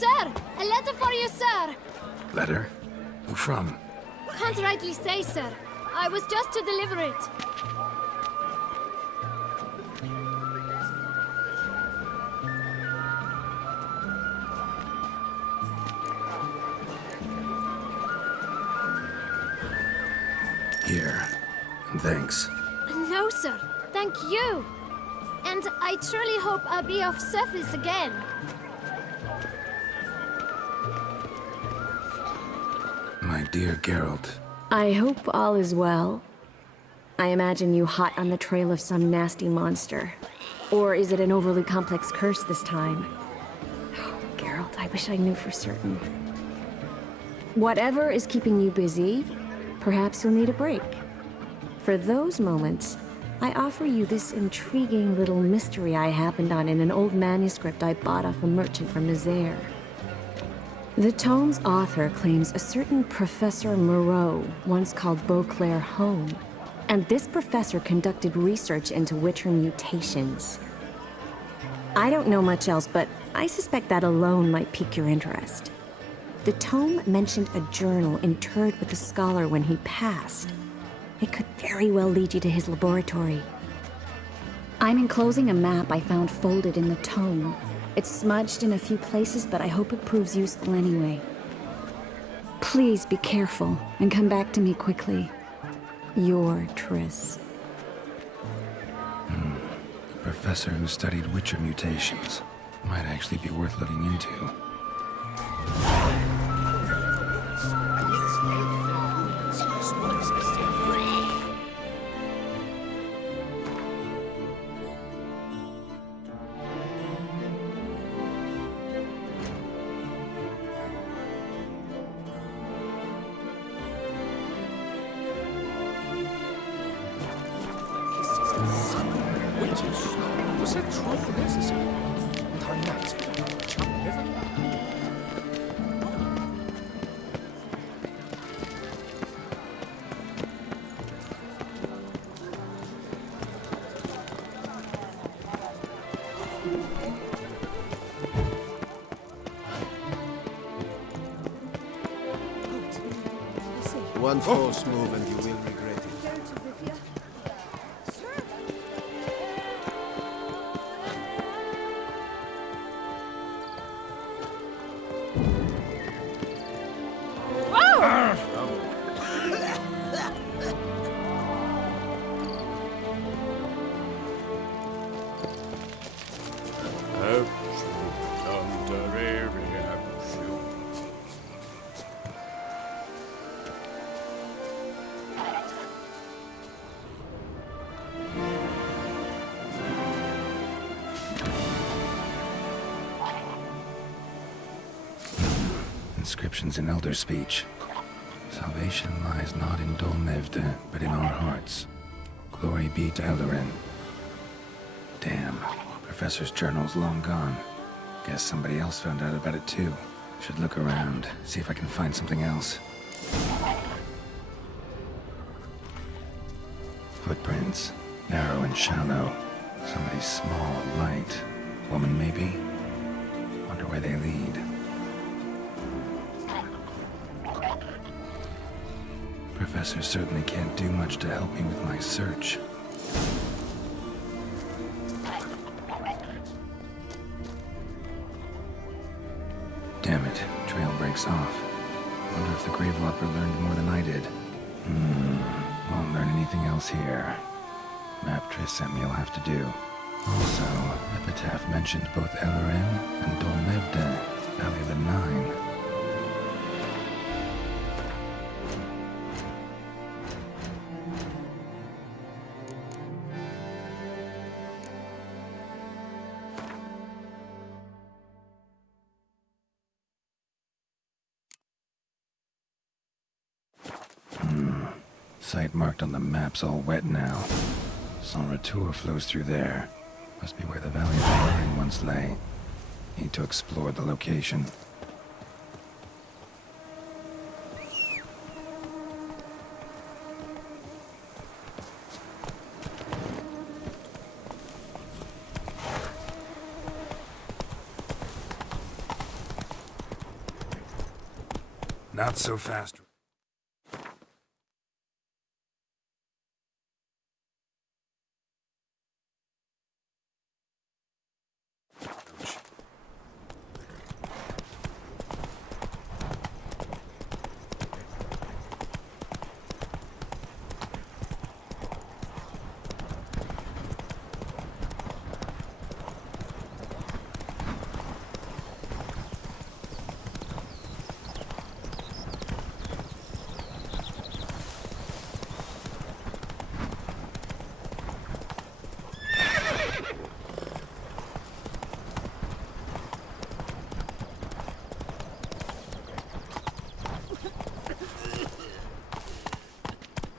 Sir! A letter for you, sir! Letter? Who from? Can't rightly say, sir. I was just to deliver it. Here. And thanks. No, sir. Thank you. And I truly hope I'll be of service again. My dear Geralt. I hope all is well. I imagine you hot on the trail of some nasty monster. Or is it an overly complex curse this time? Oh, Geralt, I wish I knew for certain. Whatever is keeping you busy, perhaps you'll need a break. For those moments, I offer you this intriguing little mystery I happened on in an old manuscript I bought off a merchant from Nazaire. The tome's author claims a certain Professor Moreau once called Beauclair home, and this professor conducted research into Witcher mutations. I don't know much else, but I suspect that alone might pique your interest. The tome mentioned a journal interred with the scholar when he passed. It could very well lead you to his laboratory. I'm enclosing a map I found folded in the tome. It's smudged in a few places, but I hope it proves useful anyway. Please be careful and come back to me quickly. Your Triss. A professor who studied Witcher mutations. Might actually be worth looking into. Was that truly necessary? Time nights, chop liver. One false move and you will regret it. Inscriptions in Elder speech. Salvation lies not in Dolmevde, but in our hearts. Glory be to Eldarin. Damn, Professor's journal's long gone. Guess somebody else found out about it too. Should look around, see if I can find something else. Footprints, narrow and shallow. Somebody small and light. Woman maybe? Wonder where they lead. Professor certainly can't do much to help me with my search. Damn it, trail breaks off. Wonder if the Gravelopper learned more than I did. Won't learn anything else here. Map Triss sent me will have to do. Also, Epitaph mentioned both Eldarin and Dolmevde, Valley of the Nine. Site marked on the map's all wet now. Sans Retour flows through there. Must be where the Valley of the Nine once lay. Need to explore the location. Not so fast.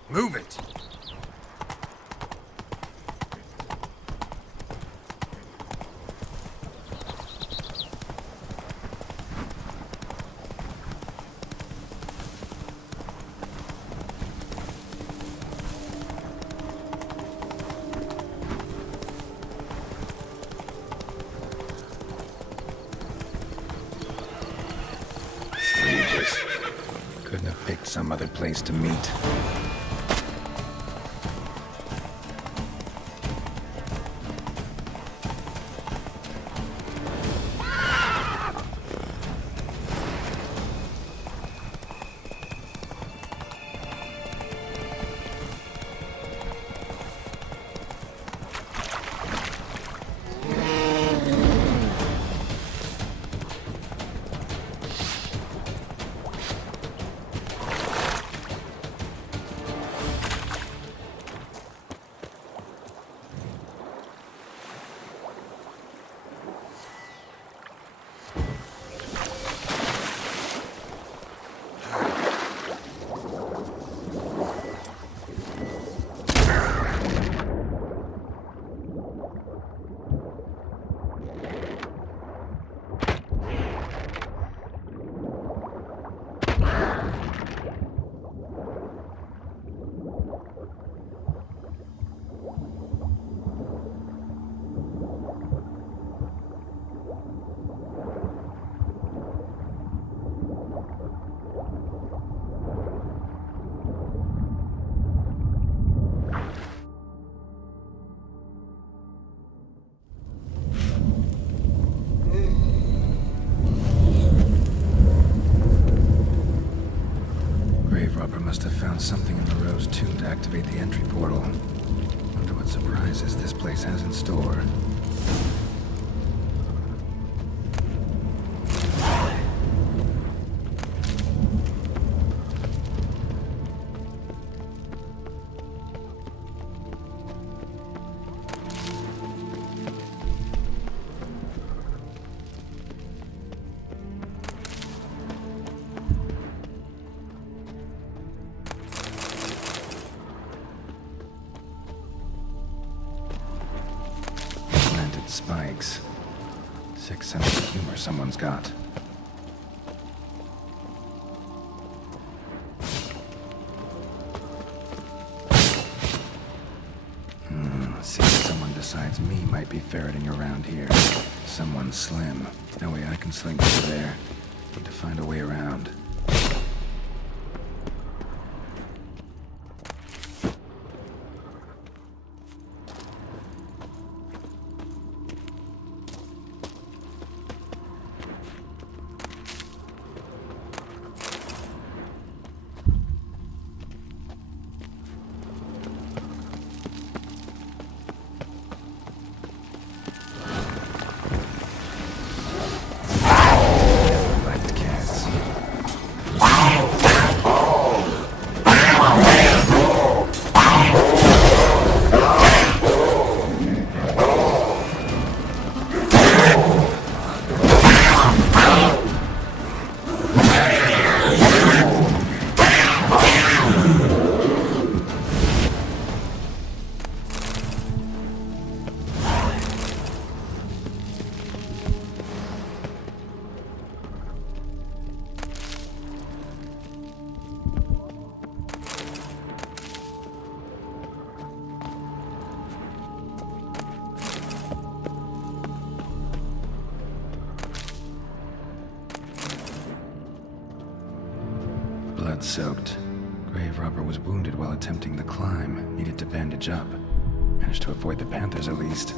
Move it! Regis. Couldn't have picked some other place to meet. Must have found something in Moreau's tomb to activate the entry portal. Wonder what surprises this place has in store. Spikes. Sick sense of humor someone's got. See if someone besides me might be ferreting around here. Someone slim. No way I can slink through there. Need to find a way around. Liked cats. blood-soaked. Grave robber was wounded while attempting the climb. Needed to bandage up. Managed to avoid the panthers at least.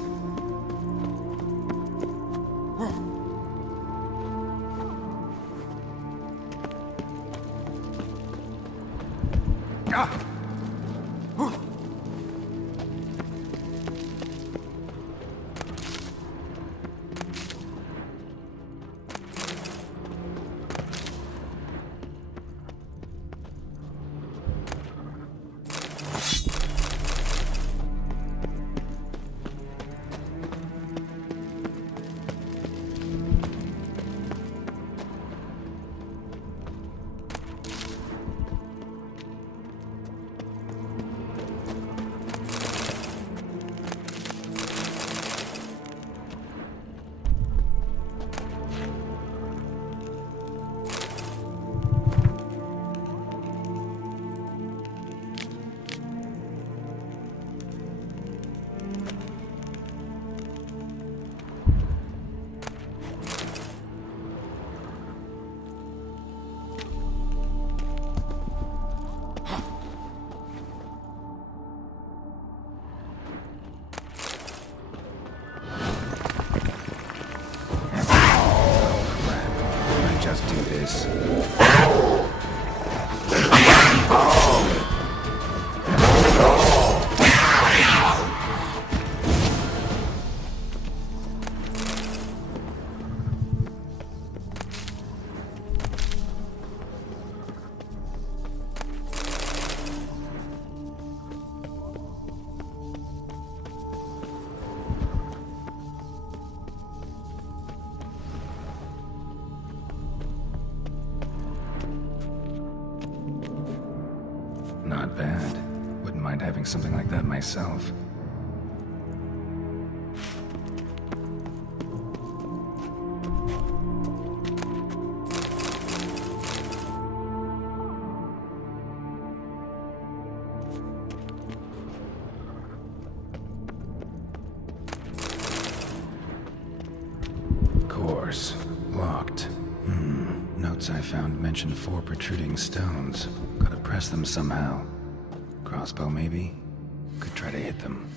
Not bad. Wouldn't mind having something like that myself. Course. Locked. Notes I found mention 4 protruding stones. Gotta press them somehow. Crossbow, maybe? Could try to hit them.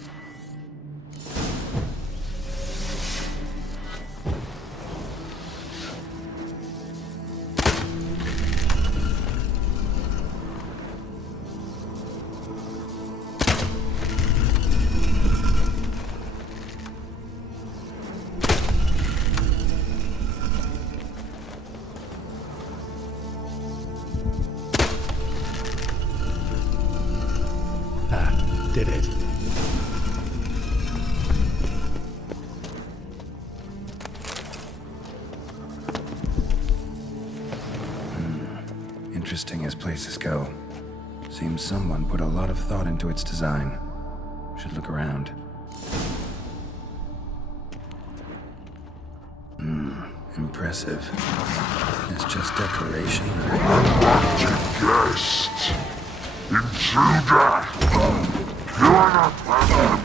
Did it. Interesting as places go. Seems someone put a lot of thought into its design. Should look around. Impressive. It's just decoration. Guest! Intruder! You are not welcome!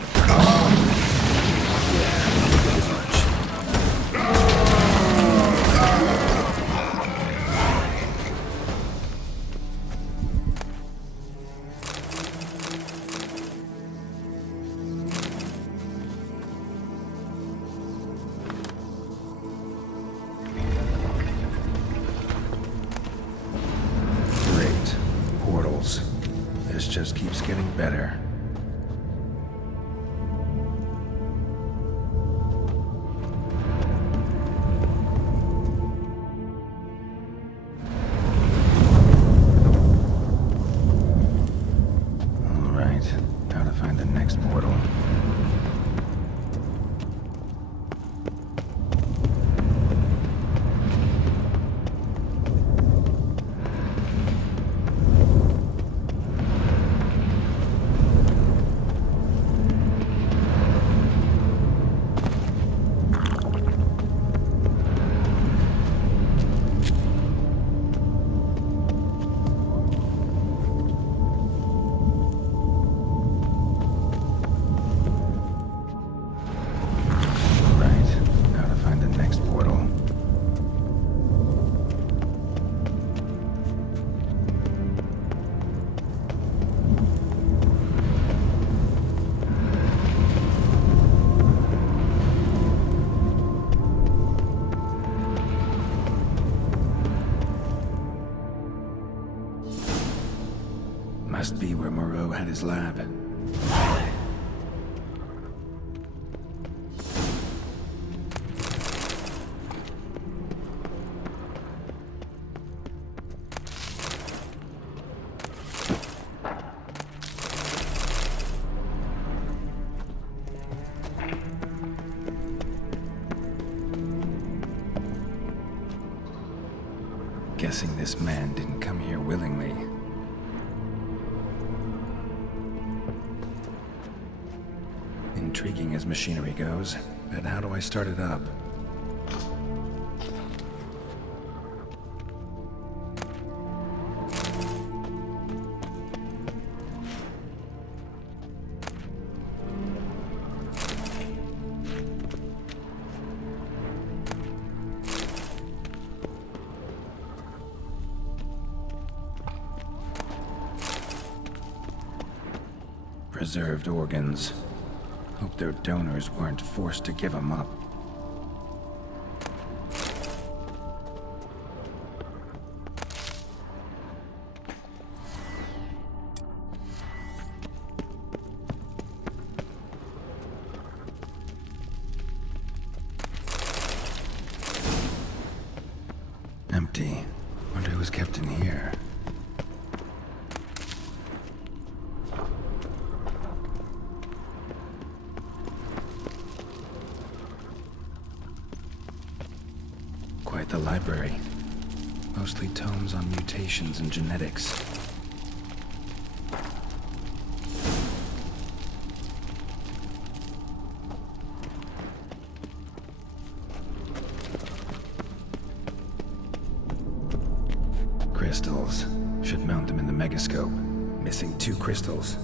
Great. Portals. This just keeps getting better. who had his lab. Guessing this man didn't come here willingly. Intriguing as machinery goes, but how do I start it up? Preserved organs. Hope their donors weren't forced to give them up. Empty. Wonder who's kept in here. Quite the library. Mostly tomes on mutations and genetics. Crystals. Should mount them in the megascope. Missing 2 crystals.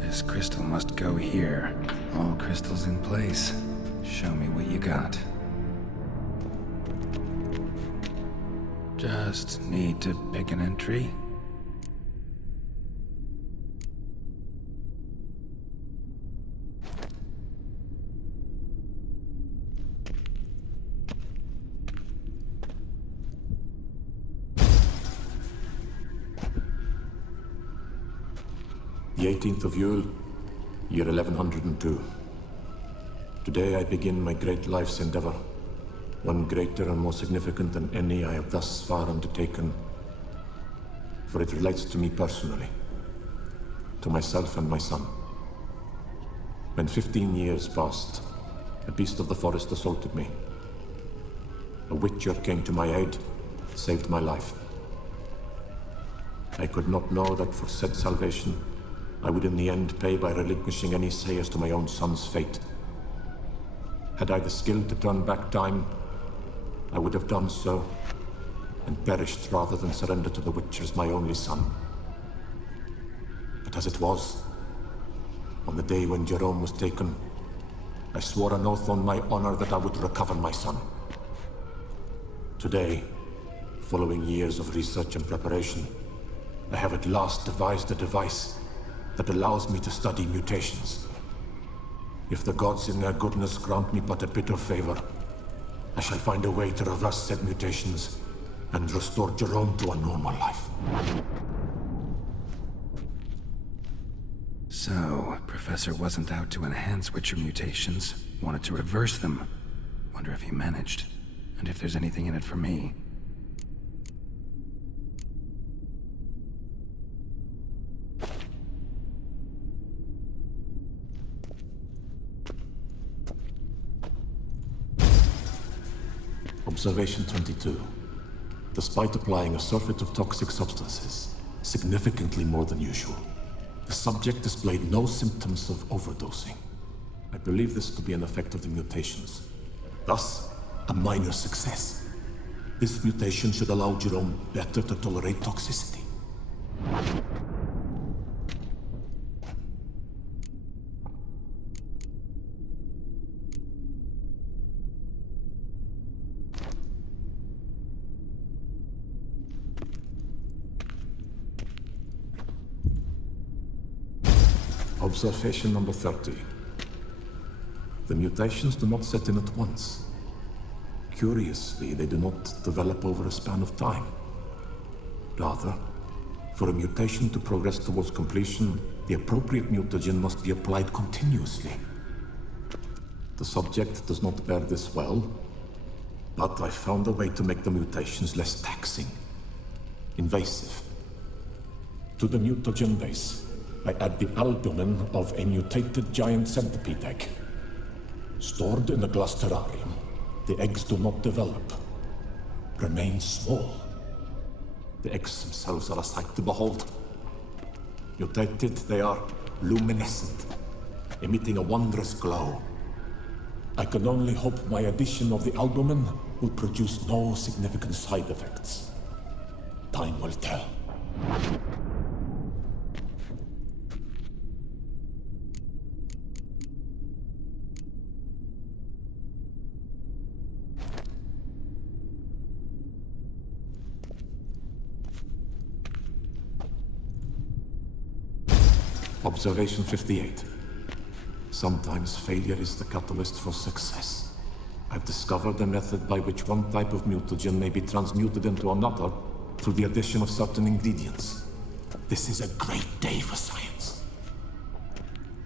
This crystal must go here. All crystals in place. Show me what you got. Just need to pick an entry. The 18th of Yule, year 1102. Today I begin my great life's endeavor, one greater and more significant than any I have thus far undertaken, for it relates to me personally, to myself and my son. When 15 years passed, a beast of the forest assaulted me. A witcher came to my aid, saved my life. I could not know that for said salvation, I would in the end pay by relinquishing any say as to my own son's fate. Had I the skill to turn back time, I would have done so, and perished rather than surrender to the Witchers my only son. But as it was, on the day when Jerome was taken, I swore an oath on my honor that I would recover my son. Today, following years of research and preparation, I have at last devised a device that allows me to study mutations. If the gods in their goodness grant me but a bit of favor, I shall find a way to reverse said mutations and restore Jerome to a normal life. So, Professor wasn't out to enhance Witcher mutations, wanted to reverse them. Wonder if he managed, and if there's anything in it for me. Observation 22. Despite applying a surfeit of toxic substances, significantly more than usual, the subject displayed no symptoms of overdosing. I believe this to be an effect of the mutations. Thus, a minor success. This mutation should allow Jerome better to tolerate toxicity. Observation number 30. The mutations do not set in at once. Curiously, they do not develop over a span of time. Rather, for a mutation to progress towards completion, the appropriate mutagen must be applied continuously. The subject does not bear this well, but I found a way to make the mutations less taxing, invasive. To the mutagen base, I add the albumin of a mutated giant centipede egg. Stored in a glass terrarium, the eggs do not develop, remain small. The eggs themselves are a sight to behold. Mutated, they are luminescent, emitting a wondrous glow. I can only hope my addition of the albumin will produce no significant side effects. Time will tell. Observation 58. Sometimes failure is the catalyst for success. I've discovered a method by which one type of mutagen may be transmuted into another through the addition of certain ingredients. This is a great day for science.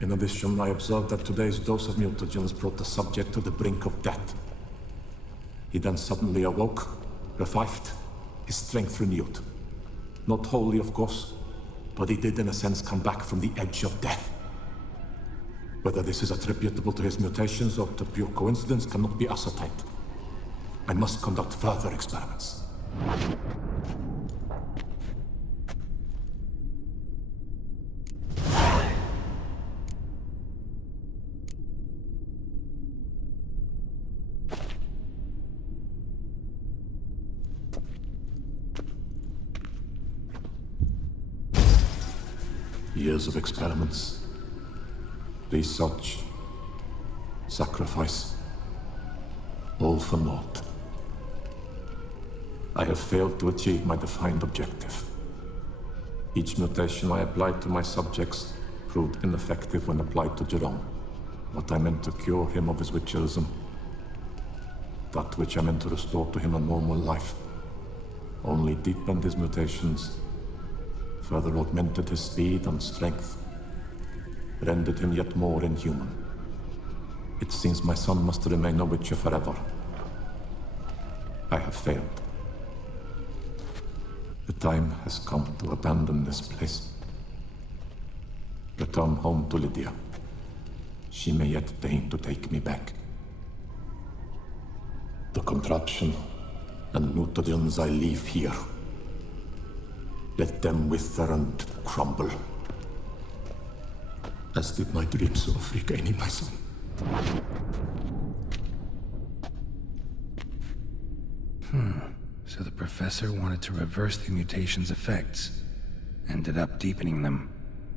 In addition, I observed that today's dose of mutagens brought the subject to the brink of death. He then suddenly awoke, revived, his strength renewed. Not wholly, of course, but he did in a sense come back from the edge of death. Whether this is attributable to his mutations or to pure coincidence cannot be ascertained. I must conduct further experiments. Years of experiments, research, sacrifice, all for naught. I have failed to achieve my defined objective. Each mutation I applied to my subjects proved ineffective when applied to Jerome. What I meant to cure him of his witcherism, that which I meant to restore to him a normal life, only deepened his mutations, further augmented his speed and strength, rendered him yet more inhuman. It seems my son must remain a witcher forever. I have failed. The time has come to abandon this place. Return home to Lydia. She may yet deign to take me back. The contraption and mutagens I leave here, let them wither and crumble, as did my dreams of regaining my son. So the professor wanted to reverse the mutation's effects. Ended up deepening them.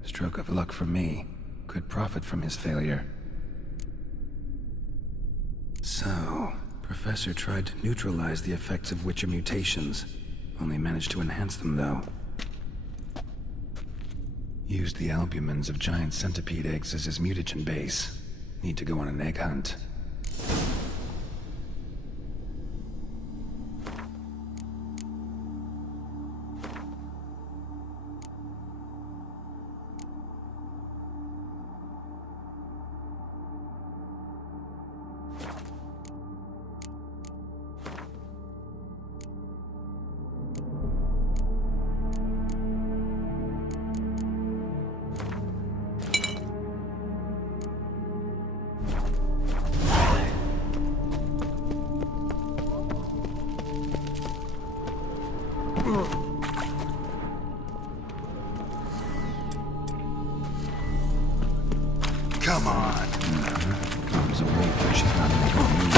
Stroke of luck for me. Could profit from his failure. So, Professor tried to neutralize the effects of Witcher mutations. Only managed to enhance them, though. Used the albumins of giant centipede eggs as his mutagen base. Need to go on an egg hunt. Come on. Mom's awake, but she's not making a move.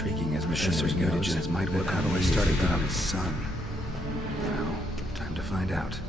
Intriguing as machine's mutagens might work out always started about his son. Well, time to find out.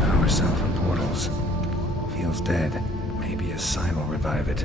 Power cell for portals. Feels dead. Maybe a sign will revive it.